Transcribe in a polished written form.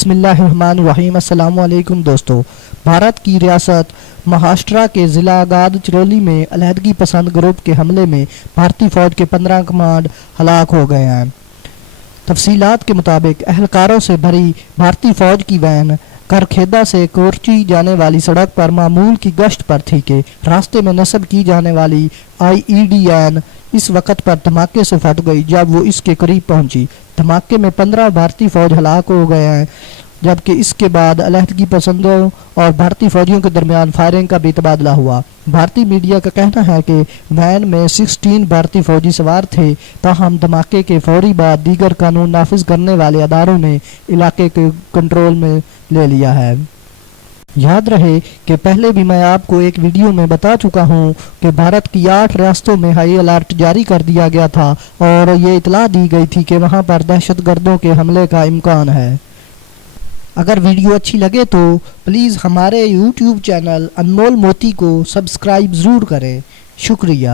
بسم اللہ الرحمن الرحیم۔ السلام علیکم دوستو۔ بھارت کی ریاست مہاراشٹر کے ضلع گاد چرولی میں علیحدگی پسند گروپ کے حملے میں بھارتی فوج کے 15 کمانڈ ہلاک ہو گئے ہیں۔ تفصیلات کے مطابق اہلکاروں سے بھری بھارتی فوج کی وین کرکھیدا سے کورچی جانے والی سڑک پر معمول کی گشت پر تھی کہ راستے میں نصب کی جانے والی IED اس وقت پر دھماکے سے پھٹ گئی جب وہ اس کے قریب پہنچی۔ دھماکے میں 15 بھارتی فوج ہلاک ہو گئے ہیں، جبکہ اس کے بعد علیحدگی پسندوں اور بھارتی فوجیوں کے درمیان فائرنگ کا بھی تبادلہ ہوا۔ بھارتی میڈیا کا کہنا ہے کہ وین میں 16 بھارتی فوجی سوار تھے، تاہم دھماکے کے فوری بعد دیگر قانون نافذ کرنے والے اداروں نے علاقے کے کنٹرول میں لے لیا ہے۔ یاد رہے کہ پہلے بھی میں آپ کو ایک ویڈیو میں بتا چکا ہوں کہ بھارت کی 8 ریاستوں میں ہائی الرٹ جاری کر دیا گیا تھا اور یہ اطلاع دی گئی تھی کہ وہاں پر دہشت گردوں کے حملے کا امکان ہے۔ اگر ویڈیو اچھی لگے تو پلیز ہمارے YouTube چینل انمول موتی کو سبسکرائب ضرور کریں۔ شکریہ۔